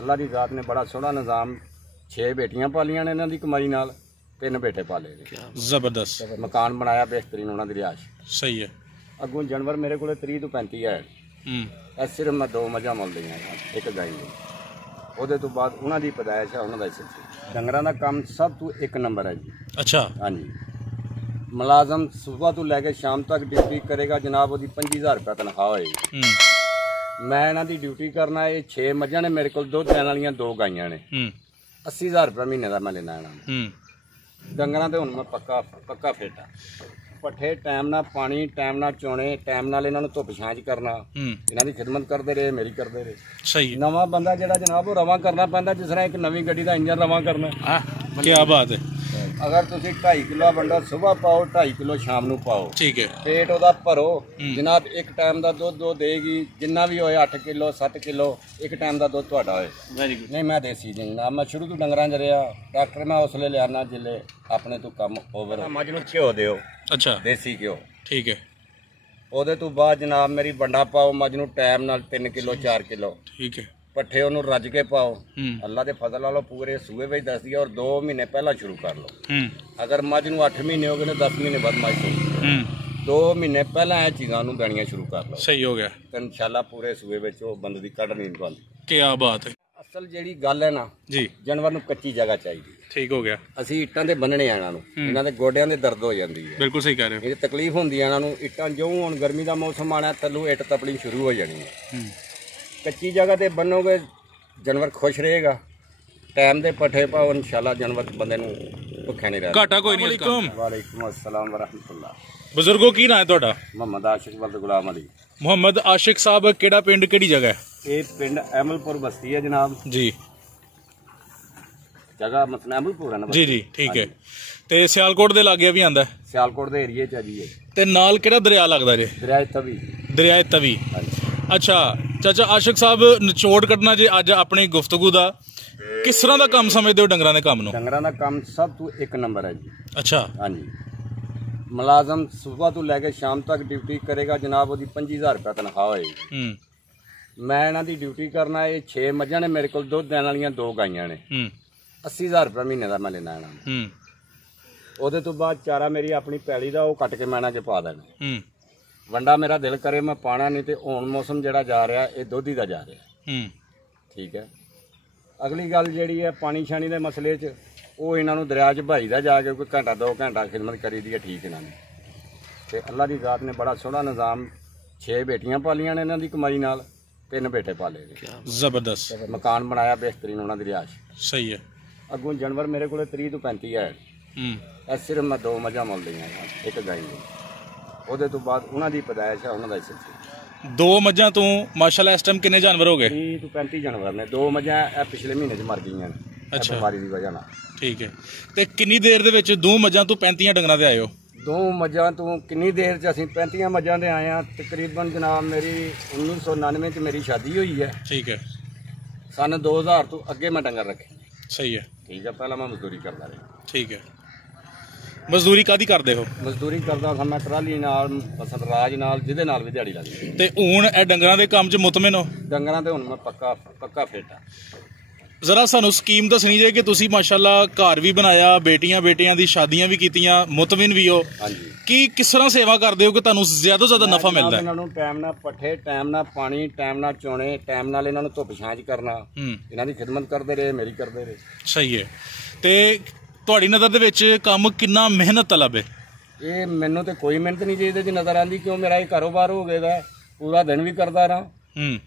अल्लाह की जात ने बड़ा सोहना निज़ाम 6 बेटियां पालियां ने इन्हां दी कमाई नाल, 3 बेटे पाले ने। जबरदस्त मकान बनाया बेहतरीन उन्हां दी रिहाइश। सही है। अगों जानवर मेरे को 30 तो 35 है। सिर्फ मैं 2 मझां मुल लईआं, एक गाई ली। ਉਹਦੇ ਤੋਂ ਬਾਅਦ ਉਹਨਾਂ ਦੀ ਪਦਾਇਸ਼ ਹੈ, ਉਹਨਾਂ ਦਾ ਸਿਲਸਿਲਾ। ਡੰਗਰਾਂ ਦਾ ਕੰਮ ਸਭ ਤੋਂ ਇੱਕ ਨੰਬਰ ਹੈ ਜੀ। ਅੱਛਾ। ਹਾਂਜੀ, ਮੁਲਾਜ਼ਮ ਸਵੇਰ ਤੋਂ ਲੈ ਕੇ ਸ਼ਾਮ ਤੱਕ ਡਿਊਟੀ ਕਰੇਗਾ ਜਨਾਬ, ਉਹਦੀ 25000 ਰੁਪਏ ਤਨਖਾਹ ਹੋਏਗੀ। ਮੈਂ ਇਹਨਾਂ ਦੀ ਡਿਊਟੀ ਕਰਨਾ। ਇਹ 6 ਮੱਝਾਂ ਨੇ ਮੇਰੇ ਕੋਲ, ਦੁੱਧ ਦੇਣ ਵਾਲੀਆਂ 2 ਗਾਈਆਂ ਨੇ। 80000 ਰੁਪਏ ਮਹੀਨੇ ਦਾ ਮੈਂ ਲੈਣਾ ਇਹਨਾਂ ਨੂੰ। ਡੰਗਰਾਂ ਤੇ ਹੁਣ ਮੈਂ ਪੱਕਾ ਫਿੱਟ ਆ। ਪੱਠੇ ਟਾਈਮ ਨਾਲ ਪਾਣੀ, ਟਾਈਮ ਨਾਲ ਚੋਣੇ, ਟਾਈਮ ਨਾਲ ਇਹਨਾਂ ਨੂੰ ਧੁੱਪ ਛਾਂਝ ਕਰਨਾ। ਇਹਨਾਂ ਦੀ ਖਿਦਮਤ ਕਰਦੇ ਰਹੇ, ਮੇਰੀ ਕਰਦੇ ਰਹੇ। ਸਹੀ। ਨਵਾਂ ਬੰਦਾ ਜਿਹੜਾ ਜਨਾਬ ਉਹ ਰਵਾਂ ਕਰਨਾ ਪੈਂਦਾ, ਜਿਸ ਤਰ੍ਹਾਂ ਇੱਕ ਨਵੀਂ ਗੱਡੀ ਦਾ ਇੰਜਨ ਰਵਾਂ ਕਰਨਾ। ਕੀ ਬਾਤ ਹੈ। ਅਗਰ ਤੁਸੀਂ 2.5 ਕਿਲੋ ਵੰਡਾ ਸਵੇਰ ਪਾਓ, 2.5 ਕਿਲੋ ਸ਼ਾਮ ਨੂੰ ਪਾਓ। ਠੀਕ ਹੈ। ਪੇਟ ਉਹਦਾ ਭਰੋ ਜਨਾਬ। ਇੱਕ ਟਾਈਮ ਦਾ ਦੁੱਧ ਉਹ ਦੇਗੀ, ਜਿੰਨਾ ਵੀ ਹੋਏ 8 ਕਿਲੋ 7 ਕਿਲੋ ਇੱਕ ਟਾਈਮ ਦਾ ਦੁੱਧ ਤੁਹਾਡਾ ਹੋਏ। ਨਹੀਂ ਮੈਂ ਦੇਸੀ ਜਨਾਬ, ਮੈਂ ਸ਼ੁਰੂ ਤੋਂ ਡੰਗਰਾਂ 'ਚ ਰਿਹਾ। ਡਾਕਟਰ ਮੈਂ ਉਸ ਵੇਲੇ ਲਿਆਣਾ ਜਿੱਲੇ ਆਪਣੇ ਤੋਂ ਕੰਮ ਓਵਰ। ਮੱਝ ਨੂੰ ਘਿਓ ਦਿਓ। ਅੱਛਾ। ਦੇਸੀ ਘਿਓ। ਠੀਕ ਹੈ। ਉਹਦੇ ਤੋਂ ਬਾਅਦ ਜਨਾਬ ਮੇਰੀ ਵੰਡਾ ਪਾਓ ਮੱਝ ਨੂੰ ਟਾਈਮ ਨਾਲ 3 ਕਿਲੋ 4 ਕਿਲੋ। ਠੀਕ ਹੈ। ਪੱਠੇ ਉਹਨੂੰ ਰੱਜ ਕੇ ਪਾਓ। ਅੱਲਾ ਦੇ ਫਜ਼ਲ ਨਾਲੋਂ ਪੂਰੇ ਸੂਏ ਵਿੱਚ ਦੱਸਦੀ ਹੈ, ਔਰ 2 ਮਹੀਨੇ ਪਹਿਲਾਂ ਸ਼ੁਰੂ ਕਰ ਲਓ। ਅਗਰ ਮੱਝ ਨੂੰ 8 ਮਹੀਨੇ ਹੋ ਗਏ ਨੇ, 10 ਮਹੀਨੇ ਬਾਅਦ ਮੱਝ ਤੋਂ 2 ਮਹੀਨੇ ਪਹਿਲਾਂ ਇਹ ਚੀਜ਼ਾਂ ਨੂੰ ਦੇਣੀਆਂ ਸ਼ੁਰੂ ਕਰ ਲਓ। ਸਹੀ ਹੋ ਗਿਆ। ਤੇ ਇਨਸ਼ਾਅੱਲਾ ਪੂਰੇ ਸੂਏ ਵਿੱਚ ਉਹ ਬੰਦੇ ਦੀ ਕੱਢ ਨਹੀਂ ਨਿਕਲਦੀ। ਕੀ ਬਾਤ ਹੈ। ਅਸਲ ਜਿਹੜੀ ਗੱਲ ਹੈ ਨਾ ਜੀ, ਜਾਨਵਰ ਨੂੰ ਕੱਚੀ ਜਗ੍ਹਾ ਚਾਹੀਦੀ। ਠੀਕ ਹੋ ਗਿਆ। ਅਸੀਂ ਇੱਟਾਂ ਦੇ ਬੰਨਣੇ ਆ ਇਹਨਾਂ ਨੂੰ, ਇਹਨਾਂ ਦੇ ਗੋਡਿਆਂ ਦੇ ਦਰਦ ਹੋ ਜਾਂਦੀ ਹੈ। ਬਿਲਕੁਲ ਸਹੀ ਕਹਿ ਰਹੇ ਹੋ। ਇਹ ਤਕਲੀਫ ਹੁੰਦੀ ਹੈ ਇਹਨਾਂ ਨੂੰ। ਇੱਟਾਂ ਜਿਉਂ ਹੁਣ ਗਰਮੀ ਦਾ ਮੌਸਮ ਆਣਾ, ਥੱਲੋਂ ਇੱਟ ਤਪਣੀ ਸ਼ੁਰੂ ਹੋ ਜਾਣੀ ਹੈ। ਕੱਚੀ ਜਗ੍ਹਾ ਤੇ ਬੰਨੋਗੇ ਜਾਨਵਰ ਖੁਸ਼ ਰਹੇਗਾ। ਟਾਈਮ ਦੇ ਪੱਠੇ ਪਾਓ, ਇਨਸ਼ਾਅੱਲਾ ਜਾਨਵਰ ਬੰਦੇ ਨੂੰ ਭੁੱਖਾ ਨਹੀਂ ਰਹਿੰਦਾ। ਘਾਟਾ ਕੋਈ ਨਹੀਂ। ਵਾਲੇਕੁਮ अस्सलाम ਵਰਹਿਮਤੁल्लाह। ਬਜ਼ੁਰਗੋ ਕੀ ਨਾਂ ਹੈ ਤੁਹਾਡਾ? ਮੁਹੰਮਦ ਆਸ਼ਿਕ ਵਲਦ ਗੁਲਾਮ ਅਲੀ। ਮੁਹੰਮਦ ਆਸ਼ਿਕ ਸਾਹਿਬ, ਕਿਹੜਾ ਪਿੰਡ, ਕਿਹੜੀ ਜਗ੍ਹਾ? ਇਹ ਪਿੰਡ ਅਹਿਮਲਪੁਰ ਬਸਤੀ ਹੈ ਜਨਾਬ ਜੀ। ਜਗ੍ਹਾ ਮਤਲਬ ਅਹਿਮਲਪੁਰ ਹੈ ਨਾ ਜੀ। ਜੀ ਠੀਕ ਹੈ। ਤੇ ਸਿਆਲਕੋਟ ਦੇ ਲਾਗੇ ਵੀ ਆਂਦਾ? ਸਿਆਲਕੋਟ ਦੇ ਏਰੀਏ 'ਚ ਆ ਜੀ। ਤੇ ਨਾਲ ਕਿਹੜਾ ਦਰਿਆ ਲੱਗਦਾ ਜੇ? ਦਰਿਆ ਤਵੀ। ਦਰਿਆ ਤਵੀ। ਅੱਛਾ ਚਾਚਾ ਆਸ਼ਿਕ ਸਾਹਿਬ, ਨਿਚੋੜ ਕੱਢਣਾ ਜੇ ਅੱਜ ਆਪਣੀ ਗੁਫ਼ਤਗੂ ਦਾ, ਕਿਸ ਤਰ੍ਹਾਂ ਦਾ ਕੰਮ ਸਮਝਦੇ ਹੋ ਡੰਗਰਾਂ ਦੇ ਕੰਮ ਨੂੰ? ਡੰਗਰਾਂ ਦਾ ਕੰਮ ਸਭ ਤੋਂ ਇੱਕ ਨੰਬਰ ਹੈ ਜੀ। ਅੱਛਾ। ਹਾਂਜੀ, ਮੁਲਾਜ਼ਮ ਸਵੇਰ ਤੋਂ ਲੈ ਕੇ ਸ਼ਾਮ ਤੱਕ ਡਿਊਟੀ ਕਰੇਗਾ ਜਨਾਬ, ਉਹਦੀ 25000 ਰੁਪਏ ਤਨਖਾਹ ਹੋਏਗੀ। ਮੈਂ ਇਹਨਾਂ ਦੀ ਡਿਊਟੀ ਕਰਨਾ। ਇਹ 6 ਮੱਝਾਂ ਨੇ ਮੇਰੇ ਕੋਲ, ਦੁੱਧ ਦੇਣ ਵਾਲੀਆਂ 2 ਗਾਈਆਂ ਨੇ। 80000 ਰੁਪਏ ਮਹੀਨੇ ਦਾ ਮੈਂ ਲੈਣਾ ਇਹਨਾਂ ਨੂੰ। ਉਹਦੇ ਤੋਂ ਬਾਅਦ ਚਾਰਾ ਮੇਰੀ ਆਪਣੀ ਪੈਲੀ ਦਾ, ਉਹ ਕੱਟ ਕੇ ਮੈਂ ਇਹਨਾਂ 'ਚ ਪਾ ਦੇਣਾ। ਵੰਡਾ ਮੇਰਾ ਦਿਲ ਕਰੇ ਮੈਂ ਪਾਣਾ ਨਹੀਂ, ਤੇ ਹੁਣ ਮੌਸਮ ਜਿਹੜਾ ਜਾ ਰਿਹਾ ਇਹ ਦੋਧੀ ਦਾ ਜਾ ਰਿਹਾ। ਠੀਕ ਹੈ। ਅਗਲੀ ਗੱਲ ਜਿਹੜੀ ਹੈ ਪਾਣੀ ਛਾਣੀ ਦੇ ਮਸਲੇ 'ਚ, ਉਹ ਇਹਨਾਂ ਨੂੰ ਦਰਿਆ 'ਚ ਭਾਈਦਾ ਜਾ ਕੇ ਕੋਈ ਘੰਟਾ 2 ਘੰਟਾ ਖਿਦਮਤ ਕਰੀਦੀ ਹੈ। ਠੀਕ ਇਹਨਾਂ ਨੇ। ਤੇ ਅੱਲਾ ਦੀ ਜ਼ਾਤ ਨੇ ਬੜਾ ਸੋਹਣਾ ਨਿਜ਼ਾਮ 6 ਬੇਟੀਆਂ ਪਾਲੀਆਂ ਨੇ ਇਹਨਾਂ ਦੀ ਕਮਾਈ ਨਾਲ, 3 ਬੇਟੇ ਪਾਲੇ ਨੇ। ਜ਼ਬਰਦਸਤ। ਮਕਾਨ ਬਣਾਇਆ बेहतरीन ਉਹਨਾਂ ਦੀ ਰਿਹਾਇਸ਼। ਸਹੀ ਹੈ। ਅੱਗੋਂ ਜਾਨਵਰ ਮੇਰੇ ਕੋਲ 30 ਤੋਂ 35 ਹੈ। ਇਹ ਸਿਰਫ ਮੈਂ 2 ਮੱਝਾਂ ਮੁੱਲ ਲਈਆਂ, ਇੱਕ ਗਾਈ ਲਈ। ਉਹਦੇ ਤੋਂ ਬਾਅਦ ਉਹਨਾਂ ਦੀ ਪਦਾਇਸ਼ ਹੈ, ਉਹਨਾਂ ਦਾ ਸਿਲਸਿਲਾ। 2 ਮੱਝਾਂ ਤੋਂ ਮਾਸ਼ਾਅੱਲਾ ਇਸ ਟਾਈਮ ਕਿੰਨੇ ਜਾਨਵਰ ਹੋ ਗਏ? 30 ਤੋਂ 35 ਜਾਨਵਰ ਨੇ। 2 ਮੱਝਾਂ ਇਹ ਪਿਛਲੇ ਮਹੀਨੇ 'ਚ ਮਰ ਗਈਆਂ ਨੇ ਬਿਮਾਰੀ ਦੀ ਵਜ੍ਹਾ ਨਾਲ। ਠੀਕ ਹੈ। ਤੇ ਕਿੰਨੀ ਦੇਰ ਦੇ ਵਿੱਚ 2 ਮੱਝਾਂ ਤੋਂ 35 ਡੰਗਰਾਂ ਤੇ ਆਏ ਹੋ? 2 ਮੱਝਾਂ ਤੋਂ ਕਿੰਨੀ ਦੇਰ 'ਚ ਅਸੀਂ 35 ਮੱਝਾਂ ਦੇ ਆਏ ਹਾਂ। ਤਕਰੀਬਨ ਜਨਾਬ ਮੇਰੀ 1999 'ਚ ਮੇਰੀ ਸ਼ਾਦੀ ਹੋਈ ਹੈ। ਠੀਕ ਹੈ। ਸਨ 2000 ਤੋਂ ਅੱਗੇ ਮੈਂ ਡੰਗਰ ਰੱਖੇ। ਸਹੀ ਹੈ। ਠੀਕ ਹੈ। ਪਹਿਲਾਂ ਮੈਂ ਮਜ਼ਦੂਰੀ ਕਰਦਾ ਰਿਹਾ। ਠੀਕ ਹੈ। ਮਜ਼ਦੂਰੀ ਕਾਹਦੀ ਕਰਦੇ ਹੋ? ਮਜ਼ਦੂਰੀ ਕਰਦਾ ਸਾਂ ਮੈਂ ਟਰਾਲੀ ਨਾਲ, ਫਸਲ ਰਾਜ ਨਾਲ, ਜਿਹਦੇ ਨਾਲ ਵੀ ਦਿਹਾੜੀ ਲੱਗਦੀ। ਤੇ ਹੁਣ ਇਹ ਡੰਗਰਾਂ ਦੇ ਕੰਮ 'ਚ ਮੁਤਮਿਨ ਹੋ? ਡੰਗਰਾਂ ਤੇ ਹੁਣ ਮੈਂ ਪੱਕਾ ਫਿੱਟ ਆ। ਜ਼ਰਾ ਸਾਨੂੰ ਸਕੀਮ ਦੱਸਣੀ ਜੇ ਕਿ ਤੁਸੀਂ ਮਾਸ਼ਾਅੱਲਾ ਘਰ ਵੀ ਬਣਾਇਆ, ਬੇਟੀਆਂ ਦੀ ਸ਼ਾਦੀਆਂ ਵੀ ਕੀਤੀਆਂ, ਮੁਤਮਿਨ ਵੀ ਹੋ। ਹਾਂਜੀ। ਕੀ ਕਿਸ ਤਰ੍ਹਾਂ ਸੇਵਾ ਕਰਦੇ ਹੋ ਕਿ ਤੁਹਾਨੂੰ ਜ਼ਿਆਦਾ ਤੋਂ ਜ਼ਿਆਦਾ ਨਫਾ ਮਿਲਦਾ? ਇਹਨਾਂ ਨੂੰ ਟਾਈਮ ਨਾਲ ਪੱਠੇ, ਟਾਈਮ ਨਾਲ ਪਾਣੀ, ਟਾਈਮ ਨਾਲ ਚੋਣੇ, ਟਾਈਮ ਨਾਲ ਇਹਨਾਂ ਨੂੰ ਧੁੱਪ ਛਾਂਝ ਕਰਨਾ। ਇਹਨਾਂ ਦੀ ਖਿਦਮਤ ਕਰਦੇ ਰਹੇ, ਮੇਰੀ ਕਰਦੇ ਰਹੇ। ਸਹੀ ਹੈ। ਤੇ ਤੁਹਾਡੀ ਨਜ਼ਰ ਦੇ ਵਿੱਚ ਕੰਮ ਕਿੰਨਾ ਮਿਹਨਤ ਤਲਬ ਹੈ? ਇਹ ਮੈਨੂੰ ਤੇ ਕੋਈ ਮਿਹਨਤ ਨਹੀਂ ਇਹਦੇ 'ਚ ਨਜ਼ਰ ਆਉਂਦੀ, ਕਿਉਂ ਮੇਰਾ ਇਹ ਕਾਰੋਬਾਰ ਹੋ ਗਿਆ, ਪੂਰਾ ਦਿਨ ਵੀ ਕਰਦਾ ਰਹਾਂ।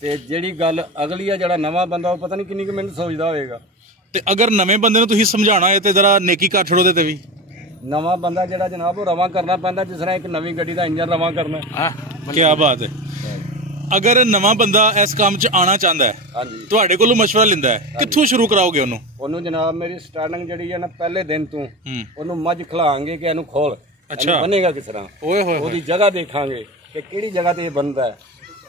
ਤੇ ਜਿਹੜੀ ਗੱਲ ਅਗਲੀ ਆ, ਜਿਹੜਾ ਨਵਾਂ ਬੰਦਾ, ਉਹ ਪਤਾ ਨਹੀਂ ਕਿੰਨੀ ਕੁ ਮਿਹਨਤ ਸੋਚਦਾ ਹੋਏਗਾ। ਤੇ ਅਗਰ ਨਵੇਂ ਬੰਦੇ ਨੂੰ ਤੁਸੀਂ ਸਮਝਾਉਣਾ ਹੈ ਤੇ ਜ਼ਰਾ ਨੇਕੀ ਕਰ ਛੱਡੋ। ਤੇ ਵੀ ਨਵਾਂ ਬੰਦਾ ਜਿਹੜਾ ਜਨਾਬ ਉਹ ਰਵਾਂ ਕਰਨਾ ਪੈਂਦਾ, ਜਿਸ ਤਰ੍ਹਾਂ ਇੱਕ ਨਵੀਂ ਗੱਡੀ ਦਾ ਇੰਜਨ ਰਵਾਂ ਕਰਨਾ। ਕੀ ਬਾਤ ਹੈ। ਅਗਰ ਨਵਾਂ ਬੰਦਾ ਇਸ ਕੰਮ 'ਚ ਆਉਣਾ ਚਾਹੁੰਦਾ ਹੈ, ਤੁਹਾਡੇ ਕੋਲੋਂ ਮਸ਼ਵਰਾ ਲੈਂਦਾ ਹੈ, ਕਿੱਥੋਂ ਸ਼ੁਰੂ ਕਰਾਓਗੇ ਉਹਨੂੰ? ਉਹਨੂੰ ਜਨਾਬ ਮੇਰੀ ਸਟਾਰਟਿੰਗ ਜਿਹੜੀ ਹੈ ਨਾ, ਪਹਿਲੇ ਦਿਨ ਤੋਂ ਉਹਨੂੰ ਮੱਝ ਖਿਲਾਵਾਂਗੇ ਕਿ ਇਹਨੂੰ ਖੋਲ। ਅੱਛਾ। ਬੰਨੇਗਾ ਕਿਸ ਤਰ੍ਹਾਂ, ਉਹਦੀ ਜਗ੍ਹਾ ਦੇਖਾਂਗੇ ਕਿ ਕਿਹੜੀ ਜਗ੍ਹਾ ਤੇ ਇਹ ਬੰਦਾ ਹੈ।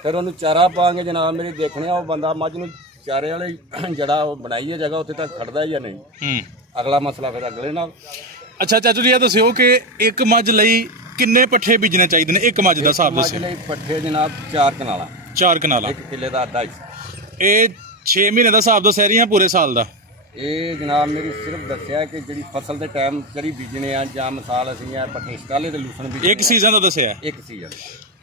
ਫਿਰ ਉਹਨੂੰ ਚਾਰਾ ਪਾਵਾਂਗੇ ਜਨਾਬ ਮੇਰੀ, ਦੇਖਣੇ ਉਹ ਬੰਦਾ ਮੱਝ ਨੂੰ ਚਾਰੇ ਵਾਲੇ ਜਿਹੜਾ ਉਹ ਬਣਾਈ ਹੈ ਜਗ੍ਹਾ, ਉੱਥੇ ਤੱਕ ਖੜਦਾ ਜਾਂ ਨਹੀਂ। ਅਗਲਾ ਮਸਲਾ ਫਿਰ ਅਗਲੇ ਨਾਲ। ਅੱਛਾ ਚਾਚੂ ਜੀ, ਇਹ ਦੱਸਿਓ ਕਿ ਇੱਕ ਮੱਝ ਲਈ ਕਿੰਨੇ ਪੱਠੇ ਬੀਜਣੇ ਚਾਹੀਦੇ ਨੇ? ਇੱਕ ਮੱਝ ਦਾ ਹਿਸਾਬ ਦੱਸੋ। ਮੱਝ ਲਈ ਪੱਠੇ ਜਨਾਬ 4 ਕਨਾਲਾਂ। 4 ਕਨਾਲਾਂ। 1 ਕਿੱਲੇ ਦਾ ਅੱਧਾ ਹਿੱਸਾ। ਇਹ 6 ਮਹੀਨੇ ਦਾ ਹਿਸਾਬ ਦੱਸਿਆ ਰਹੀਆਂ ਪੂਰੇ ਸਾਲ ਦਾ? ਇਹ ਜਨਾਬ ਮੇਰੀ ਸਿਰਫ ਦੱਸਿਆ ਕਿ ਜਿਹੜੀ ਫਸਲ ਦੇ ਟਾਈਮ ਜਿਹੜੀ ਬੀਜਣੇ ਆ, ਜਾਂ ਮਿਸਾਲ ਅਸੀਂ ਆ ਪੱਠੇ ਸਟਾਲੇ ਤੇ ਲੂਸਣ ਬੀਜਣੇ, ਇੱਕ ਸੀਜ਼ਨ ਦਾ ਦੱਸਿਆ? ਇੱਕ ਸੀਜ਼ਨ।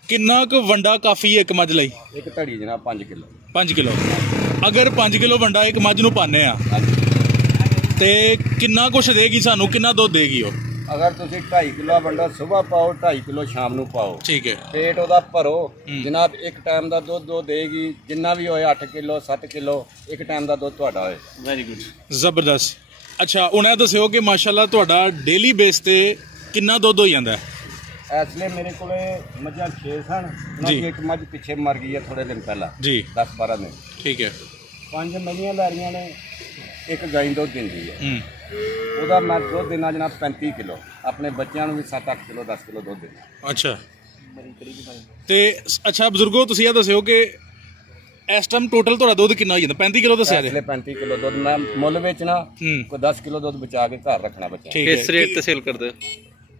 ਕਿੰਨਾ ਕੁ ਵੰਡਾ ਕਾਫੀ ਹੈ ਇੱਕ ਮੱਝ ਲਈ? ਇੱਕ ਧੜੀ ਜਨਾਬ 5 ਕਿਲੋ। 5 ਕਿਲੋ। ਅਗਰ 5 ਕਿਲੋ ਵੰਡਾ ਇੱਕ ਮੱਝ ਨੂੰ ਪਾਉਂਦੇ ਆ ਤੇ ਕਿੰਨਾ ਕੁਛ ਦੇਗੀ ਸਾਨੂੰ, ਕਿੰਨਾ ਦੁੱਧ ਦੇਗੀ ਉਹ? ਅਗਰ ਤੁਸੀਂ 2.5 ਕਿਲੋ ਵੰਡਾ ਸਵੇਰ ਪਾਓ, 2.5 ਕਿਲੋ ਸ਼ਾਮ ਨੂੰ ਪਾਓ, ਠੀਕ ਹੈ, ਪੇਟ ਉਹਦਾ ਭਰੋ ਜਨਾਬ, ਇੱਕ ਟਾਈਮ ਦਾ ਦੁੱਧ ਉਹ ਦੇਗੀ, ਜਿੰਨਾ ਵੀ ਹੋਏ 8 ਕਿਲੋ 7 ਕਿਲੋ ਇੱਕ ਟਾਈਮ ਦਾ ਦੁੱਧ ਤੁਹਾਡਾ ਹੋਏ। ਵੈਰੀ ਗੁੱਡ, ਜ਼ਬਰਦਸਤ। ਅੱਛਾ, ਹੁਣ ਇਹ ਦੱਸਿਓ ਕਿ ਮਾਸ਼ਾਅੱਲਾ ਤੁਹਾਡਾ ਡੇਲੀ ਬੇਸ ਤੇ ਕਿੰਨਾ ਦੁੱਧ ਹੋ ਜਾਂਦਾ ਹੈ? ਇਸ ਲਈ ਮੇਰੇ ਕੋਲੇ ਮੱਝਾਂ 6 ਸਨ, ਉਹਨਾਂ ਦੀ ਇੱਕ ਮੱਝ ਪਿੱਛੇ ਮਰ ਗਈ ਹੈ ਥੋੜੇ ਦਿਨ ਪਹਿਲਾਂ ਜੀ, 10-12 ਦਿਨ। ਠੀਕ ਹੈ। 5 ਮੱਝੀਆਂ ਲੈ ਰਹੀਆਂ ਨੇ, ਇੱਕ ਗਾਂ ਦੁੱਧ ਦਿੰਦੀ ਹੈ। ਉਹਦਾ ਮੈਂ ਦੁੱਧ ਦੇਣਾ ਜਨਾਬ 35 ਕਿਲੋ, ਆਪਣੇ ਬੱਚਿਆਂ ਨੂੰ ਵੀ 7-8 ਕਿਲੋ 10 ਕਿਲੋ ਦੁੱਧ ਦੇਣਾ। ਅੱਛਾ, ਤੇ ਅੱਛਾ ਬਜ਼ੁਰਗੋ ਤੁਸੀਂ ਇਹ ਦੱਸਿਓ ਕਿ ਇਸ ਟਾਈਮ ਟੋਟਲ ਤੁਹਾਡਾ ਦੁੱਧ ਕਿੰਨਾ ਹੋ ਜਾਂਦਾ? 35 ਕਿਲੋ ਦੱਸਿਆ ਜੀ? 35 ਕਿਲੋ ਦੁੱਧ ਮੈਂ ਮੁੱਲ ਵੇਚਣਾ, ਕੋਈ 10 ਕਿਲੋ ਦੁੱਧ ਬਚਾ ਕੇ ਘਰ ਰੱਖਣਾ ਬੱਚਾ। ਕਿਸ ਰੇਟ ਤੇ ਸੇਲ ਕਰਦੇ?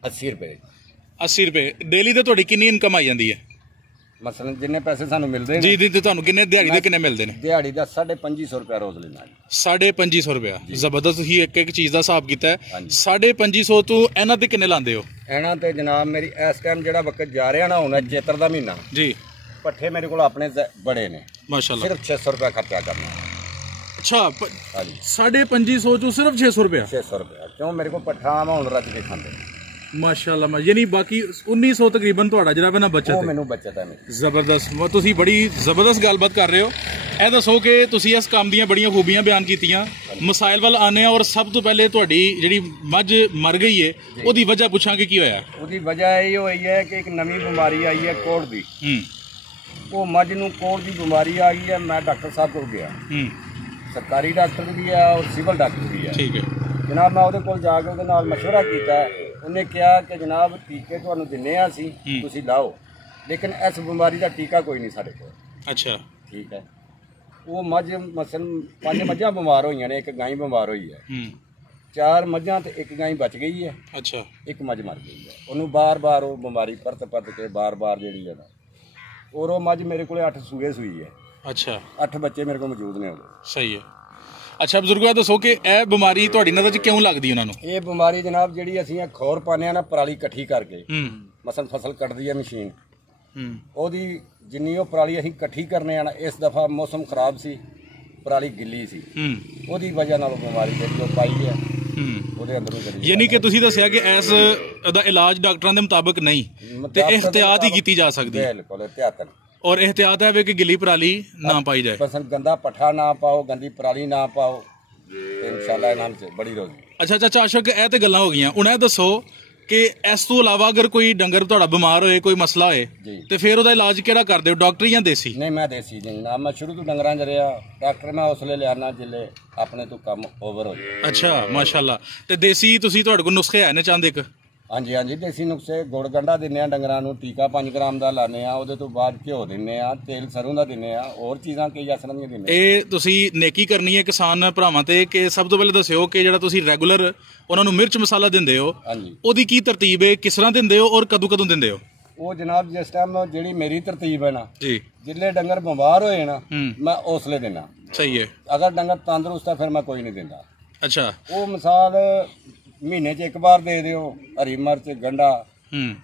80 ਰੁਪਏ। 80 ਰੁਪਏ ਡੇਲੀ ਤੇ ਤੁਹਾਡੀ ਕਿੰਨੀ ਇਨਕਮ ਆਈ ਜਾਂਦੀ ਹੈ? ਮਸਲਨ ਜਿੰਨੇ ਪੈਸੇ ਸਾਨੂੰ ਮਿਲਦੇ ਜੀ ਜੀ, ਤੇ ਤੁਹਾਨੂੰ ਕਿੰਨੇ ਦਿਹਾੜੀ ਦੇ ਕਿੰਨੇ ਮਿਲਦੇ ਨੇ? ਦਿਹਾੜੀ ਦਾ 2550 ਰੁਪਏ ਰੋਜ਼ ਲੈਣਾ ਜੀ। 2550 ਰੁਪਇਆ। ਜ਼ਬਰਦਸਤ। ਤੁਸੀਂ ਇੱਕ ਇੱਕ ਚੀਜ਼ ਦਾ ਹਿਸਾਬ ਕੀਤਾ ਹੈ। 2550 ਤੋਂ ਇਹਨਾਂ ਤੇ ਕਿੰਨੇ ਲਾਉਂਦੇ ਹੋ? ਇਹਨਾਂ ਤੇ ਜਨਾਬ ਮੇਰੀ ਇਸ ਟਾਈਮ ਜਿਹੜਾ ਵਕਤ ਜਾ ਰਿਹਾ ਨਾ, ਹੁਣ ਚੇਤਰ ਦਾ ਮਹੀਨਾ ਜੀ, ਪੱਠੇ ਮੇਰੇ ਕੋਲ ਆਪਣੇ ਬੜੇ ਨੇ, ਮਾਸ਼ਾਅੱਲਾ, ਸਿਰਫ 600 ਰੁਪਏ ਖਰਚਾ ਕਰਨਾ। ਅੱਛਾ, ਹਾਂਜੀ, 2550 ਚੋਂ ਸਿਰਫ 600 ਰੁਪਇਆ? 600 ਰੁਪਏ। ਕਿਉਂ ਮੇਰੇ ਕੋਲ ਪੱਠਾ ਆਵਾ ਹੁਣ ਰੱਜ ਕੇ ਖਾਂਦੇ ਮਾਸ਼ਾਅੱਲਾ। ਯਾਨੀ ਬਾਕੀ 1900 ਤਕਰੀਬਨ ਤੁਹਾਡਾ ਜਿਹੜਾ ਨਾ ਬਚਤ ਹੈ? ਉਹ ਮੈਨੂੰ ਬਚਤ ਹੈ ਮੇਰੀ। ਜ਼ਬਰਦਸਤ। ਤੁਸੀਂ ਬੜੀ ਜ਼ਬਰਦਸਤ ਗੱਲਬਾਤ ਕਰ ਰਹੇ ਹੋ। ਇਹ ਦੱਸੋ ਕਿ ਤੁਸੀਂ ਇਸ ਕੰਮ ਦੀਆਂ ਬੜੀਆਂ ਖੂਬੀਆਂ ਬਿਆਨ ਕੀਤੀਆਂ, ਮਸਾਇਲ ਵੱਲ ਆਨੇ ਆ, ਔਰ ਸਭ ਤੋਂ ਪਹਿਲੇ ਤੁਹਾਡੀ ਜਿਹੜੀ ਮੱਝ ਮਰ ਗਈ ਹੈ ਉਹਦੀ ਵਜ੍ਹਾ ਪੁੱਛਾਂਗੇ ਕੀ ਹੋਇਆ? ਉਹਦੀ ਵਜ੍ਹਾ ਇਹ ਹੋਈ ਹੈ ਕਿ ਇੱਕ ਨਵੀਂ ਬਿਮਾਰੀ ਆਈ ਹੈ ਕੋੜ ਦੀ। ਉਹ ਮੱਝ ਨੂੰ ਕੋੜ ਦੀ ਬਿਮਾਰੀ ਆ ਗਈ ਹੈ। ਮੈਂ ਡਾਕਟਰ ਸਾਹਿਬ ਕੋਲ ਗਿਆ, ਸਰਕਾਰੀ ਡਾਕਟਰ ਵੀ ਹੈ ਔਰ ਸਿਵਲ ਡਾਕਟਰ ਵੀ ਹੈ। ਠੀਕ ਹੈ ਜਨਾਬ, ਮੈਂ ਉਹਦੇ ਕੋਲ ਜਾ ਕੇ ਉਹਦੇ ਨਾਲ ਮਸ਼ਵਰਾ ਕੀਤਾ। ਉਹਨੇ ਕਿਹਾ ਕਿ ਜਨਾਬ ਟੀਕੇ ਤੁਹਾਨੂੰ ਦਿੰਨੇ ਆ ਅਸੀਂ, ਤੁਸੀਂ ਲਾਓ, ਲੇਕਿਨ ਇਸ ਬਿਮਾਰੀ ਦਾ ਟੀਕਾ ਕੋਈ ਨਹੀਂ ਸਾਡੇ ਕੋਲ। ਅੱਛਾ, ਠੀਕ ਹੈ। ਉਹ ਮੱਝ ਮਸਲਨ 5 ਮੱਝਾਂ ਬਿਮਾਰ ਹੋਈਆਂ ਨੇ, ਇੱਕ ਗਾਂ ਬਿਮਾਰ ਹੋਈ ਹੈ। 4 ਮੱਝਾਂ ਤੇ ਇੱਕ ਗਾਂ ਬਚ ਗਈ ਹੈ। ਅੱਛਾ, ਇੱਕ ਮੱਝ ਮਰ ਗਈ ਹੈ। ਉਹਨੂੰ ਬਾਰ-ਬਾਰ ਉਹ ਬਿਮਾਰੀ ਪਰਤ ਕੇ ਬਾਰ-ਬਾਰ ਜਿਹੜੀ ਹੈ ਨਾ, ਔਰ ਉਹ ਮੱਝ ਮੇਰੇ ਕੋਲੇ 8 ਸੂਏ ਸੂਈ ਹੈ। ਅੱਛਾ, 8 ਬੱਚੇ ਮੇਰੇ ਕੋਲ ਮੌਜੂਦ ਨੇ ਉਹਦੇ। ਸਹੀ ਹੈ। ਅੱਛਾ ਬਜ਼ੁਰਗੋ, ਦੱਸੋ ਕਿ ਇਹ ਬਿਮਾਰੀ ਤੁਹਾਡੀ ਨਜ਼ਰ 'ਚ ਕਿਉਂ ਲੱਗਦੀ ਉਹਨਾਂ ਨੂੰ? ਇਹ ਬਿਮਾਰੀ ਜਨਾਬ ਜਿਹੜੀ ਅਸੀਂ ਇਹ ਖੌਰ ਪਾਉਂਦੇ ਆ ਨਾ ਪਰਾਲੀ ਇਕੱਠੀ ਕਰਕੇ, ਮਸਲ ਫਸਲ ਕੱਢਦੀ ਹੈ ਮਸ਼ੀਨ, ਉਹਦੀ ਜਿੰਨੀ ਉਹ ਪਰਾਲੀ ਅਸੀਂ ਇਕੱਠੀ ਕਰਨੇ ਆ ਨਾ, ਇਸ ਦਫਾ ਮੌਸਮ ਖਰਾਬ ਸੀ, ਪਰਾਲੀ ਗਿੱਲੀ ਸੀ, ਉਹਦੀ ਵਜ੍ਹਾ ਨਾਲ ਬਿਮਾਰੀ ਜਿਹੜੀ ਉਹ ਪਾਈ ਹੈ ਉਹਦੇ ਅੰਦਰੋਂ। ਯਾਨੀ ਕਿ ਤੁਸੀਂ ਦੱਸਿਆ ਕਿ ਇਸ ਦਾ ਇਲਾਜ ਡਾਕਟਰਾਂ ਦੇ ਮੁਤਾਬਕ ਨਹੀਂ, ਤੇ ਇhtiyat ਹੀ ਕੀਤੀ ਜਾ ਸਕਦੀ ਹੈ। ਬਿਲਕੁਲ ਇhtiyat। ਔਰ ਇhtiyat ਹੈ ਕਿ ਗਿੱਲੀ ਪਰਾਲੀ ਨਾ ਪਾਈ ਜਾਏ, ਬਸ ਗੰਦਾ ਪੱਠਾ ਨਾ ਪਾਓ, ਗੰਦੀ ਪਰਾਲੀ ਨਾ ਪਾਓ, ਤੇ ਇਨਸ਼ਾਅੱਲਾ ਇਹਨਾਂ ਚ ਬੜੀ ਰੋਜ਼ੀ। ਅੱਛਾ ਚਾਚਾ ਆਸ਼ਕ, ਇਹ ਤੇ ਗੱਲਾਂ ਹੋ ਗਈਆਂ। ਹੁਣ ਇਹ ਦੱਸੋ ਕਿ ਇਸ ਤੋਂ ਇਲਾਵਾ ਅਗਰ ਕੋਈ ਡੰਗਰ ਤੁਹਾਡਾ ਬਿਮਾਰ ਹੋਏ, ਕੋਈ ਮਸਲਾ ਹੋਏ, ਤੇ ਫਿਰ ਉਹਦਾ ਇਲਾਜ ਕਿਹੜਾ ਕਰਦੇ ਹੋ, ਡਾਕਟਰੀ ਜਾਂ ਦੇਸੀ? ਨਹੀਂ, ਮੈਂ ਦੇਸੀ ਜੀ ਨਾ, ਮੈਂ ਸ਼ੁਰੂ ਤੋਂ ਡੰਗਰਾਂ 'ਚ ਰਿਹਾ। ਡਾਕਟਰ ਮੈਂ ਉਸ ਵੇਲੇ ਲਿਆਣਾ ਜਿੱਲੇ ਆਪਣੇ ਤੋਂ ਕੰਮ ਓਵਰ ਹੋ ਜਾਏ। ਅੱਛਾ, ਮਾਸ਼ਾਅੱਲਾ। ਤੇ ਦੇਸੀ ਤੁਸੀਂ ਤੁਹਾਡੇ ਕੋਲ ਨੁਸਖੇ ਆਏ ਨੇ ਚੰਦ ਇੱਕ? ਹਾਂਜੀ ਹਾਂਜੀ, ਦੇਸੀ ਨੁਸਖੇ। ਗੁੜ ਗੰਢਾ ਦਿੰਨੇ ਆ ਡੰਗਰਾਂ ਨੂੰ, ਟੀਕਾ 5 ਗ੍ਰਾਮ ਦਾ ਲਾਣੇ ਆ, ਉਹਦੇ ਤੋਂ ਬਾਅਦ ਘਿਓ ਦਿੰਨੇ ਆ, ਤੇਲ ਸਰੋਂ ਦਾ ਦਿੰਨੇ ਆ, ਹੋਰ ਚੀਜ਼ਾਂ ਕਈ ਅਸਰਾਂ ਦੀਆਂ ਦਿੰਨੇ। ਇਹ ਤੁਸੀਂ ਨੇਕੀ ਕਰਨੀ ਹੈ ਕਿਸਾਨ ਭਰਾਵਾਂ ਤੇ ਕਿ ਸਭ ਤੋਂ ਪਹਿਲੇ ਦੱਸਿਓ ਕਿ ਜਿਹੜਾ ਤੁਸੀਂ ਰੈਗੂਲਰ ਉਹਨਾਂ ਨੂੰ ਮਿਰਚ ਮਸਾਲਾ ਦਿੰਦੇ ਹੋ, ਉਹਦੀ ਕੀ ਤਰਤੀਬ ਹੈ, ਕਿਸ ਤਰ੍ਹਾਂ ਦਿੰਦੇ ਹੋ ਔਰ ਕਦੋਂ ਦਿੰਦੇ ਹੋ? ਉਹ ਜਨਾਬ ਜਿਸ ਟਾਈਮ ਜਿਹੜੀ ਮੇਰੀ ਤਰਤੀਬ ਹੈ ਨਾ ਜੀ, ਜਿੱਲੇ ਡੰਗਰ ਬਿਮਾਰ ਹੋਏ ਨਾ ਮੈਂ ਉਸਲੇ ਦੇਣਾ। ਸਹੀ ਹੈ। ਅਗਰ ਡੰਗਰ ਤੰਦਰੁਸਤ ਹੈ ਫਿਰ ਮੈਂ ਕੋਈ ਨਹੀਂ ਦਿੰਦਾ। ਅੱਛਾ, ਉਹ ਮਿਸਾਲ ਮਹੀਨੇ 'ਚ ਇੱਕ ਵਾਰ ਦੇ ਦਿਓ, ਹਰੀ ਮਿਰਚ, ਗੰਢਾ,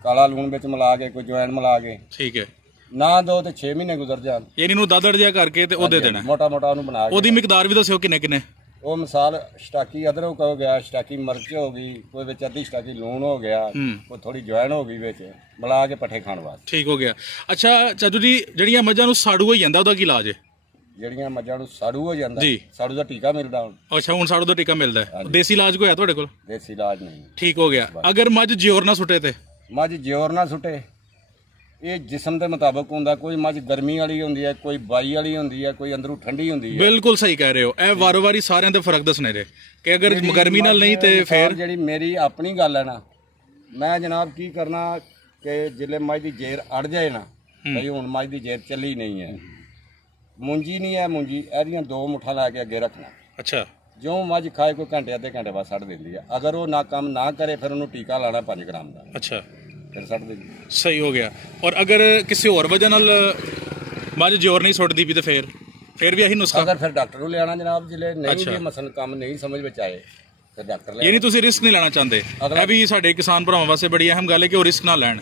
ਕਾਲਾ ਲੂਣ ਵਿੱਚ ਮਿਲਾ ਕੇ, ਕੋਈ ਜਵੈਣ ਮਿਲਾ ਕੇ। ਠੀਕ ਹੈ। ਨਾ ਦੋ ਤੇ 6 ਮਹੀਨੇ ਗੁਜ਼ਰ ਜਾਣ। ਯਾਨੀ ਨੂੰ ਦਾਦੜ ਜਿਹਾ ਕਰਕੇ ਤੇ ਉਹ ਦੇ ਦੇਣਾ ਮੋਟਾ ਮੋਟਾ ਉਹਨੂੰ ਬਣਾ ਕੇ। ਉਹਦੀ ਮਿਕਦਾਰ ਵੀ ਦੱਸਿਓ ਕਿੰਨੇ ਕਿੰਨੇ? ਉਹ ਮਿਸਾਲ ਸਟਾਕੀ ਅਦਰਕ ਹੋ ਗਿਆ, ਸਟਾਕੀ ਮਿਰਚ ਹੋ ਗਈ, ਕੋਈ ਵਿੱਚ ਅੱਧੀ ਸਟਾਕੀ ਲੂਣ ਹੋ ਗਿਆ, ਕੋਈ ਥੋੜੀ ਜਵੈਣ ਹੋ ਗਈ ਵਿੱਚ, ਮਿਲਾ ਕੇ ਪੱਠੇ ਖਾਣ ਵਾਸਤੇ। ਠੀਕ ਹੋ ਗਿਆ। ਅੱਛਾ ਚਾਚੂ ਜੀ, ਜਿਹੜੀਆਂ ਮੱਝਾਂ ਨੂੰ ਸਾੜੂ ਹੋ ਜਾਂਦਾ ਉਹਦਾ ਕੀ ਇਲਾਜ ਹੈ? ਜਿਹੜੀਆਂ ਮੱਝਾਂ ਨੂੰ ਸਾੜੂ ਹੋ ਜਾਂਦਾ, ਸਾੜੂ ਦਾ ਟੀਕਾ ਮਿਲਦਾ ਹੁਣ। ਅੱਛਾ, ਹੁਣ ਸਾੜੂ ਦਾ ਟੀਕਾ ਮਿਲਦਾ ਹੈ। ਦੇਸੀ ਇਲਾਜ ਕੋਈ ਹੈ ਤੁਹਾਡੇ ਕੋਲ? ਦੇਸੀ ਇਲਾਜ ਨਹੀਂ। ਠੀਕ ਹੋ ਗਿਆ। ਅਗਰ ਮੱਝ ਜ਼ੋਰ ਨਾ ਸੁੱਟੇ ਤੇ? ਮੱਝ ਜ਼ੋਰ ਨਾ ਸੁੱਟੇ, ਇਹ ਜਿਸਮ ਦੇ ਮੁਤਾਬਕ ਹੁੰਦਾ। ਕੋਈ ਮੱਝ ਗਰਮੀ ਵਾਲੀ ਹੁੰਦੀ ਹੈ, ਕੋਈ ਬਾਈ ਵਾਲੀ ਹੁੰਦੀ ਹੈ, ਕੋਈ ਅੰਦਰੋਂ ਠੰਡੀ ਹੁੰਦੀ ਹੈ। ਬਿਲਕੁਲ ਸਹੀ ਕਹਿ ਰਹੇ ਹੋ। ਇਹ ਵਾਰ-ਵਾਰੀ ਸਾਰਿਆਂ ਦੇ ਫਰਕ ਦੱਸਣੇ ਨੇ ਕਿ ਅਗਰ ਗਰਮੀ ਨਾਲ ਨਹੀਂ ਤੇ ਫਿਰ ਜਿਹੜੀ ਮੇਰੀ ਆਪਣੀ ਗੱਲ ਹੈ ਨਾ, ਮੈਂ ਜਨਾਬ ਕੀ ਕਰਨਾ ਕਿ ਜਿੱਲੇ ਮੱਝ ਦੀ ਜੇਰ ਅੜ ਜਾਏ ਨਾ, ਬਈ ਹੁਣ ਮੱਝ ਦੀ ਜੇਰ ਚੱਲੀ ਨਹੀਂ ਹੈ, ਮੁੰਜੀ ਨਹੀਂ ਹੈ, ਮੁੰਜੀ ਇਹਦੀਆਂ 2 ਮੁੱਠਾਂ ਲਾ ਕੇ ਅੱਗੇ ਰੱਖਣਾ। ਅੱਛਾ, ਜੋ ਮੱਝ ਖਾਏ ਕੋਈ ਘੰਟੇ ਅੱਧੇ ਘੰਟੇ ਬਾਅਦ ਛੱਡ ਦਿੰਦੀ ਹੈ। ਅਗਰ ਉਹ ਨਾ ਕੰਮ ਨਾ ਕਰੇ ਫਿਰ ਉਹਨੂੰ ਟੀਕਾ ਲਾਣਾ 5 ਗ੍ਰਾਮ ਦਾ। ਅੱਛਾ, ਫਿਰ ਛੱਡ ਦਿੰਦੀ। ਸਹੀ ਹੋ ਗਿਆ। ਔਰ ਅਗਰ ਕਿਸੇ ਹੋਰ ਵਜ੍ਹਾ ਨਾਲ ਮੱਝ ਜ਼ੋਰ ਨਹੀਂ ਸੁੱਟਦੀ ਵੀ ਤੇ ਫਿਰ फिर भी यही नुस्खा अगर फिर डॉक्टर को ले आना जनाब, जिले नहीं भी मसलन काम नहीं समझ में आए ਫਿਰ ਡਾਕਟਰ ਲੈ। ਯਾਨੀ ਤੁਸੀਂ ਰਿਸਕ ਨਹੀਂ ਲੈਣਾ ਚਾਹੁੰਦੇ। ਇਹ ਵੀ ਸਾਡੇ ਕਿਸਾਨ ਭਰਾਵਾਂ ਵਾਸਤੇ ਬੜੀ ਅਹਿਮ ਗੱਲ ਹੈ ਕਿ ਉਹ ਰਿਸਕ ਨਾ ਲੈਣ।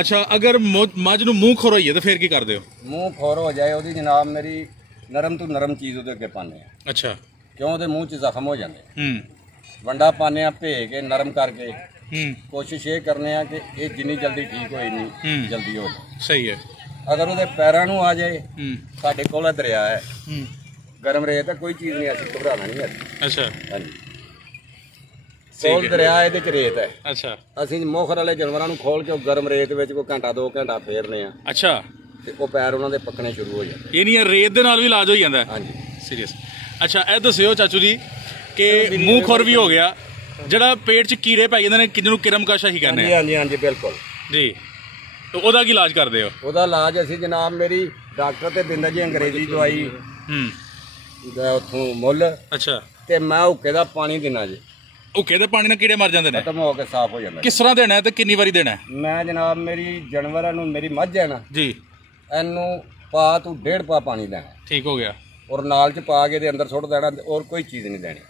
ਅੱਛਾ, ਅਗਰ ਮੱਝ ਨੂੰ ਮੂੰਹ ਖੋਰ ਹੋਈਏ ਤਾਂ ਫਿਰ ਕੀ ਕਰਦੇ ਹੋ? ਮੂੰਹ ਖੋਰ ਹੋ ਜਾਏ ਉਹਦੀ ਜਨਾਬ ਮੇਰੀ ਨਰਮ ਤੋਂ ਨਰਮ ਚੀਜ਼ ਉਹਦੇ ਅੱਗੇ ਪਾਉਂਦੇ ਆ। ਅੱਛਾ, ਕਿਉਂ ਉਹਦੇ ਮੂੰਹ 'ਚ ਜ਼ਖਮ ਹੋ ਜਾਂਦੇ। ਵੰਡਾ ਪਾਉਂਦੇ ਆ ਭੇ ਕੇ ਨਰਮ ਕਰਕੇ। ਕੋਸ਼ਿਸ਼ ਇਹ ਕਰਨੇ ਆ ਕਿ ਇਹ ਜਿੰਨੀ ਜਲਦੀ ਠੀਕ ਹੋਈ ਨਹੀਂ ਜਲਦੀ ਹੋ ਜਾਏ। ਸਹੀ ਹੈ। ਅਗਰ ਉਹਦੇ ਪੈਰਾਂ ਨੂੰ ਆ ਜਾਏ, ਸਾਡੇ ਕੋਲ ਦਰਿਆ ਹੈ, ਗਰਮ ਰੇਤ ਹੈ, ਕੋਈ ਚੀਜ਼ ਨਹੀਂ ਅਸੀਂ ਘਬਰਾਣਾ ਨਹੀਂ ਹੈ। ਅੱਛਾ, ਹਾਂਜੀ, ਕੋਲ ਦਰਿਆ ਇਹਦੇ 'ਚ ਰੇਤ ਹੈ। ਅੱਛਾ, ਅਸੀਂ ਮੋਖਰ ਵਾਲੇ ਜਾਨਵਰਾਂ ਨੂੰ ਖੋਲ ਕੇ ਉਹ ਗਰਮ ਰੇਤ ਵਿੱਚ ਕੋਈ ਘੰਟਾ 2 ਘੰਟਾ ਫੇਰਨੇ ਆ। ਅੱਛਾ, ਤੇ ਉਹ ਪੈਰ ਉਹਨਾਂ ਦੇ ਪੱਕਣੇ ਸ਼ੁਰੂ ਹੋ ਜਾਂਦੇ। ਇਹ ਨਹੀਂ ਰੇਤ ਦੇ ਨਾਲ ਵੀ ਇਲਾਜ ਹੋ ਜਾਂਦਾ? ਹਾਂਜੀ, ਸੀਰੀਅਸ। ਅੱਛਾ, ਇਹ ਦੱਸਿਓ ਚਾਚੂ ਜੀ ਕਿ ਮੂੰਹ ਖੁਰ ਵੀ ਹੋ ਗਿਆ, ਜਿਹੜਾ ਪੇਟ 'ਚ ਕੀੜੇ ਪੈ ਜਾਂਦੇ ਨੇ ਜਿਹਨੂੰ ਕਿਰਮਕਸ਼ ਹੀ ਕਹਿੰਦੇ ਆ। ਹਾਂਜੀ ਹਾਂਜੀ ਬਿਲਕੁਲ ਜੀ। ਉਹਦਾ ਕੀ ਇਲਾਜ ਕਰਦੇ ਹੋ? ਉਹਦਾ ਇਲਾਜ ਅਸੀਂ ਜਨਾਬ ਮੇਰੀ ਡਾਕਟਰ ਤੇ ਦਿੰਦਾ ਜੀ ਅੰਗਰੇਜ਼ੀ ਦਵਾਈ ਉੱਥੋਂ ਮੁੱਲ। ਅੱਛਾ, ਤੇ ਮੈਂ ਹੁੱਕੇ ਦਾ ਪਾਣੀ ਦਿਨਾ ਜੀ। ਹੁੱਕੇ ਦੇ ਪਾਣੀ ਨਾਲ ਕੀੜੇ ਮਰ ਜਾਂਦੇ ਨੇ? ਖਤਮ ਹੋ ਕੇ ਸਾਫ਼ ਹੋ ਜਾਂਦਾ। ਕਿਸ ਤਰ੍ਹਾਂ ਦੇਣਾ ਤੇ ਕਿੰਨੀ ਵਾਰੀ ਦੇਣਾ? ਮੈਂ ਜਨਾਬ ਮੇਰੀ ਜਾਨਵਰਾਂ ਨੂੰ, ਮੇਰੀ ਮੱਝ ਹੈ ਨਾ ਜੀ, ਇਹਨੂੰ ਪਾ ਤੂੰ 1.5 ਪਾ ਪਾਣੀ ਦੇਣਾ। ਠੀਕ ਹੋ ਗਿਆ। ਔਰ ਨਾਲ 'ਚ ਪਾ ਕੇ ਇਹਦੇ ਅੰਦਰ ਸੁੱਟ ਦੇਣਾ, ਔਰ ਕੋਈ ਚੀਜ਼ ਨਹੀਂ ਦੇਣੀ।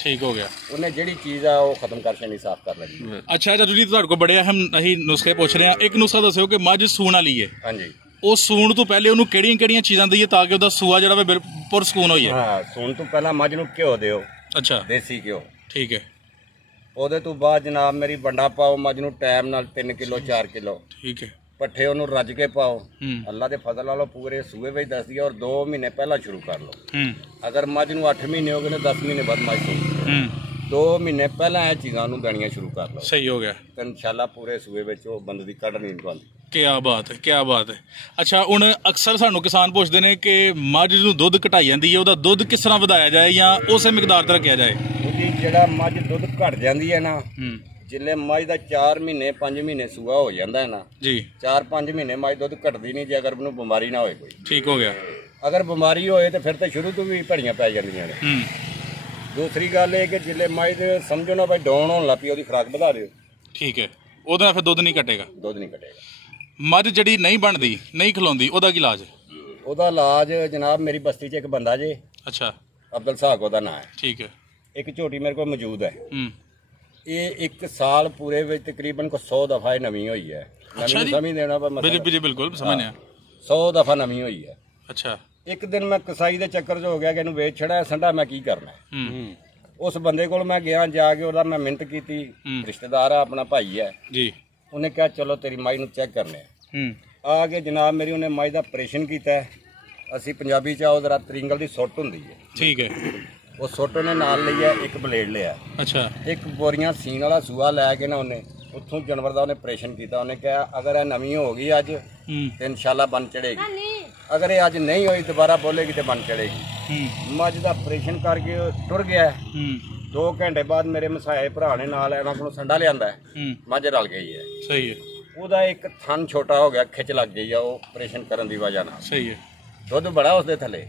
ਠੀਕ ਹੋ ਗਿਆ। ਉਹਨੇ ਜਿਹੜੀ ਚੀਜ਼ ਆ ਉਹ ਖਤਮ ਕਰ ਛੱਡਣੀ, ਸਾਫ਼ ਕਰ ਲੈਣੀ। ਅੱਛਾ ਚਾਚੂ ਜੀ, ਤੁਹਾਡੇ ਕੋਲ ਬੜੇ ਅਹਿਮ ਅਸੀਂ ਨੁਸਖੇ ਪੁੱਛ ਰਹੇ ਹਾਂ। ਇੱਕ ਨੁਸਖਾ ਦੱਸਿਓ ਕਿ ਮੱਝ ਸੂਣ ਵਾਲੀ ਹੈ। ਹਾਂਜੀ, ਉਹ ਸੂਣ ਤੋਂ ਪਹਿਲੇ ਉਹਨੂੰ ਕਿਹੜੀਆਂ ਚੀਜ਼ਾਂ ਦਈਏ ਤਾਂ ਕਿ ਉਹਦਾ ਸੂਆ ਜਿਹੜਾ ਵਾ ਪੁਰਸਕੂਨ ਹੋਈਏ? ਹਾਂ, ਸੂਣ ਤੋਂ ਪਹਿਲਾਂ ਮੱਝ ਨੂੰ ਘਿਓ ਦਿਓ। ਅੱਛਾ, ਦੇਸੀ ਘਿਓ। ਠੀਕ ਹੈ। ਉਹਦੇ ਤੋਂ ਬਾਅਦ ਜਨਾਬ ਮੇਰੀ ਵੰਡਾ ਪਾਓ ਮੱਝ ਨੂੰ ਟਾਈਮ ਨਾਲ 3 ਕਿਲੋ 4 ਕਿਲੋ। ਠੀਕ ਹੈ। ਪੱਠੇ ਉਹਨੂੰ ਰੱਜ ਕੇ ਪਾਓ। ਅੱਲਾ ਦੇ ਫਜ਼ਲ ਨਾਲੋਂ ਪੂਰੇ ਸੂਏ ਵਿੱਚ ਦੱਸਦੀ ਹੈ, ਔਰ 2 ਮਹੀਨੇ ਪਹਿਲਾਂ ਸ਼ੁਰੂ ਕਰ ਲਓ। ਅਗਰ ਮੱਝ ਨੂੰ 8 ਮਹੀਨੇ ਹੋ ਗਏ ਨੇ, 10 ਮਹੀਨੇ ਬਾਅਦ ਮੱਝ ਤੋਂ 2 ਮਹੀਨੇ ਪਹਿਲਾਂ ਇਹ ਚੀਜ਼ਾਂ ਨੂੰ ਦੇਣੀਆਂ ਸ਼ੁਰੂ ਕਰ ਲਓ। ਸਹੀ ਹੋ ਗਿਆ। ਤੇ ਇਨਸ਼ਾਅੱਲਾ ਪੂਰੇ ਸੂਏ ਵਿੱਚ ਉਹ ਬੰਦੇ ਦੀ ਕੱਢ ਨਹੀਂ ਨਿਕਲਦੀ। ਕਿਆ ਬਾਤ ਹੈ, ਕਿਆ ਬਾਤ ਹੈ। ਅੱਛਾ, ਹੁਣ ਅਕਸਰ ਸਾਨੂੰ ਕਿਸਾਨ ਪੁੱਛਦੇ ਨੇ ਕਿ ਮੱਝ ਨੂੰ ਦੁੱਧ ਘਟਾਈ ਜਾਂਦੀ ਹੈ, ਉਹਦਾ ਦੁੱਧ ਕਿਸ ਤਰ੍ਹਾਂ ਵਧਾਇਆ ਜਾਏ ਜਾਂ ਉਸੇ ਮਿਕਦਾਰ ਤੇ ਰੱਖਿਆ ਜਾਏ? ਉਹਦੀ ਜਿਹੜਾ ਮੱਝ ਦੁੱਧ ਘਟ ਜਾਂਦੀ ਹੈ ਨਾ, ਜਿੱਲੇ ਮੱਝ ਦਾ 4 ਮਹੀਨੇ 5 ਮਹੀਨੇ ਸੂਆ ਹੋ ਜਾਂਦਾ ਹੈ ਨਾ ਜੀ, 4-5 ਮਹੀਨੇ ਮੱਝ ਦੁੱਧ ਘਟਦੀ ਨਹੀਂ ਜੇ ਅਗਰ ਉਹਨੂੰ ਬਿਮਾਰੀ ਨਾ ਹੋਏ ਕੋਈ। ਠੀਕ ਹੋ ਗਿਆ। ਅਗਰ ਬਿਮਾਰੀ ਹੋਏ ਤੇ ਫਿਰ ਤਾਂ ਸ਼ੁਰੂ ਤੋਂ ਵੀ ਭੜੀਆਂ ਪੈ ਜਾਂਦੀਆਂ ਨੇ। ਦੂਸਰੀ ਗੱਲ ਇਹ ਕਿ ਜਿੱਲੇ ਮੱਝ ਸਮਝੋ ਨਾ ਭਾਈ ਡਾਊਨ ਹੋਣ ਲੱਗ ਪਈ, ਉਹਦੀ ਖੁਰਾਕ ਵਧਾ ਦਿਓ। ਠੀਕ ਹੈ, ਉਹਦੇ ਨਾਲ ਫਿਰ ਦੁੱਧ ਨਹੀਂ ਘਟੇਗਾ? ਦੁੱਧ ਨਹੀਂ ਘਟੇਗਾ। ਮੱਝ ਜਿਹੜੀ ਨਹੀਂ ਬਣਦੀ, ਨਹੀਂ ਖਲੋਂਦੀ, ਉਹਦਾ ਕੀ ਇਲਾਜ? ਉਹਦਾ ਇਲਾਜ ਜਨਾਬ ਮੇਰੀ ਬਸਤੀ 'ਚ ਇੱਕ ਬੰਦਾ ਜੇ। ਅੱਛਾ, ਅਬਦੁਲ ਸਾਹਕ ਉਹਦਾ ਨਾਂ ਹੈ। ਠੀਕ ਹੈ। ਇੱਕ ਝੋਟੀ ਮੇਰੇ ਕੋਲ ਮੌਜੂਦ ਹੈ। ਇਹ 1 ਸਾਲ ਪੂਰੇ ਵਿੱਚ ਤਕਰੀਬਨ 100 ਦਫਾ ਇਹ ਨਵੀਂ ਹੋਈ ਹੈ। ਨਵੀਂ ਸਮਝ ਦੇਣਾ ਪਰ ਬਿਲਕੁਲ ਸਮਝਿਆ, 100 ਦਫਾ ਨਵੀਂ ਹੋਈ ਹੈ। ਅੱਛਾ, ਇੱਕ ਦਿਨ ਮੈਂ ਕਸਾਈ ਦੇ ਚੱਕਰ 'ਚ ਹੋ ਗਿਆ ਕਿ ਇਹਨੂੰ ਵੇਚ ਛੜਾ ਸੰਡਾ, ਮੈਂ ਕੀ ਕਰਨਾ। ਉਸ ਬੰਦੇ ਕੋਲ ਮੈਂ ਗਿਆ, ਜਾ ਕੇ ਉਹਦਾ ਮੈਂ ਮਿਹਨਤ ਕੀਤੀ। ਰਿਸ਼ਤੇਦਾਰ ਆ, ਆਪਣਾ ਭਾਈ ਹੈ ਜੀ। ਉਹਨੇ ਕਿਹਾ ਚਲੋ ਤੇਰੀ ਮਾਈ ਨੂੰ ਚੈੱਕ ਕਰਨੇ ਆ ਕੇ ਜਨਾਬ ਮੇਰੀ ਉਹਨੇ ਮਾਈ ਦਾ ਆਪਰੇਸ਼ਨ ਕੀਤਾ। ਅਸੀਂ ਪੰਜਾਬੀ 'ਚ ਉਹਦਾ ਤਰਿੰਗਲ ਦੀ ਸੁੱਟ ਹੁੰਦੀ ਹੈ। ਠੀਕ ਹੈ। ਉਹ ਸੁੱਟ ਉਹਨੇ ਨਾਲ ਲਈ ਹੈ, ਇੱਕ ਬਲੇਡ ਲਿਆ। ਅੱਛਾ, ਇੱਕ ਬੋਰੀਆਂ ਸੀਨ ਵਾਲਾ ਸੂਆ ਲੈ ਕੇ ਨਾ ਉਹਨੇ ਉੱਥੋਂ ਜਾਨਵਰ ਦਾ ਉਹਨੇ ਆਪਰੇਸ਼ਨ ਕੀਤਾ। ਉਹਨੇ ਕਿਹਾ ਅਗਰ ਇਹ ਨਵੀਂ ਹੋ ਗਈ ਅੱਜ ਤੇ ਇਨਸ਼ਾਅੱਲਾ ਬਣ ਚੜੇਗੀ, ਅਗਰ ਇਹ ਅੱਜ ਨਹੀਂ ਹੋਈ ਦੁਬਾਰਾ ਬੋਲੇਗੀ ਤੇ ਬਣ ਚੜੇਗੀ। ਮੱਝ ਦਾ ਆਪਰੇਸ਼ਨ ਕਰਕੇ ਟੁਰ ਗਿਆ। 2 ਘੰਟੇ ਬਾਅਦ ਮੇਰੇ ਮਸਾਏ ਭਰਾ ਨੇ ਨਾਲ ਇਹਨਾਂ ਕੋਲੋਂ ਸੰਡਾ ਲਿਆਂਦਾ, ਮੱਝ ਰਲ ਗਈ ਹੈ। ਸਹੀ ਹੈ। ਉਹਦਾ ਇੱਕ ਥਣ ਛੋਟਾ ਹੋ ਗਿਆ, ਖਿੱਚ ਲੱਗ ਗਈ ਆ ਉਹ ਆਪਰੇਸ਼ਨ ਕਰਨ ਦੀ ਵਜ੍ਹਾ ਨਾਲ। ਸਹੀ ਹੈ। ਦੁੱਧ ਬੜਾ ਉਸਦੇ ਥੱਲੇ,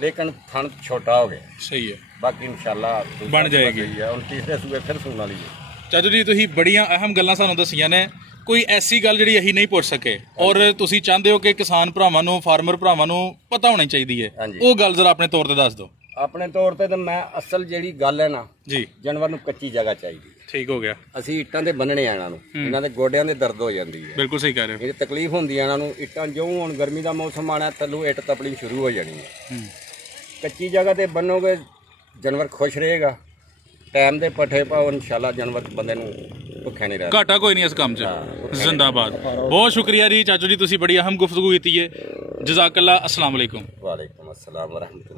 ਲੇਕਿਨ ਥਣ ਛੋਟਾ ਹੋ ਗਿਆ। ਸਹੀ ਹੈ। ਬਾਕੀ ਇਨਸ਼ਾਅੱਲਾ ਬਣ ਜਾਏਗੀ। ਹੁਣ ਤੀਸਰੇ ਸੂਏ ਫਿਰ ਸੂਣ ਵਾਲੀ ਹੈ। ਚਾਚੂ ਜੀ, ਤੁਸੀਂ ਬੜੀਆਂ ਅਹਿਮ ਗੱਲਾਂ ਸਾਨੂੰ ਦੱਸੀਆਂ ਨੇ। ਕੋਈ ਐਸੀ ਗੱਲ ਜਿਹੜੀ ਅਸੀਂ ਨਹੀਂ ਪੁੱਛ ਸਕੇ ਔਰ ਤੁਸੀਂ ਚਾਹੁੰਦੇ ਹੋ ਕਿ ਕਿਸਾਨ ਭਰਾਵਾਂ ਨੂੰ, ਫਾਰਮਰ ਭਰਾਵਾਂ ਨੂੰ ਪਤਾ ਹੋਣੀ ਚਾਹੀਦੀ ਹੈ, ਉਹ ਗੱਲ ਜ਼ਰਾ ਆਪਣੇ ਤੌਰ ਤੇ ਦੱਸ ਦਿਓ। ਆਪਣੇ ਤੌਰ ਤੇ ਤਾਂ ਮੈਂ ਅਸਲ ਜਿਹੜੀ ਗੱਲ ਹੈ ਨਾ ਜੀ, ਜਾਨਵਰ ਨੂੰ ਕੱਚੀ ਜਗ੍ਹਾ ਚਾਹੀਦੀ। ਠੀਕ ਹੋ ਗਿਆ। ਅਸੀਂ ਇੱਟਾਂ ਦੇ ਬੰਨਣੇ ਆ ਇਹਨਾਂ ਨੂੰ, ਇਹਨਾਂ ਦੇ ਗੋਡਿਆਂ ਦੇ ਦਰਦ ਹੋ ਜਾਂਦੀ ਹੈ। ਬਿਲਕੁਲ ਸਹੀ ਕਹਿ ਰਹੇ ਹੋ। ਇਹ ਤਕਲੀਫ ਹੁੰਦੀ ਹੈ ਇਹਨਾਂ ਨੂੰ। ਇੱਟਾਂ ਜਿਉਂ ਹੁਣ ਗਰਮੀ ਦਾ ਮੌਸਮ ਆਣਾ ਥੱਲੋਂ ਇੱਟ ਤਪਣੀ ਸ਼ੁਰੂ ਹੋ ਜਾਣੀ ਹੈ। ਕੱਚੀ ਜਗ੍ਹਾ ਤੇ ਬੰਨੋਗੇ ਜਾਨਵਰ ਖੁਸ਼ ਰਹੇਗਾ। ਟਾਈਮ ਦੇ ਪੱਠੇ ਪਾਓ, ਇਨਸ਼ਾਅੱਲਾ ਜਾਨਵਰ ਬੰਦੇ ਨੂੰ ਭੁੱਖਿਆ ਨਹੀਂ ਰਹਿੰਦਾ। ਘਾਟਾ ਕੋਈ ਨਹੀਂ ਇਸ ਕੰਮ 'ਚ। ਜ਼ਿੰਦਾਬਾਦ। ਬਹੁਤ ਸ਼ੁਕਰੀਆ ਜੀ ਚਾਚੂ ਜੀ, ਤੁਸੀਂ ਬੜੀ ਅਹਿਮ ਗੁਫ਼ਤਗੂ ਕੀਤੀ ਹੈ। ਜਜ਼ਾਕੱਲਾ। ਅਸਲਾਮ ਵਾਲੇਕੁਮ। ਵਾਲੇਕੁਮ ਅਸਲਾਮ ਵਰਹਿਮਤੁल्लाह।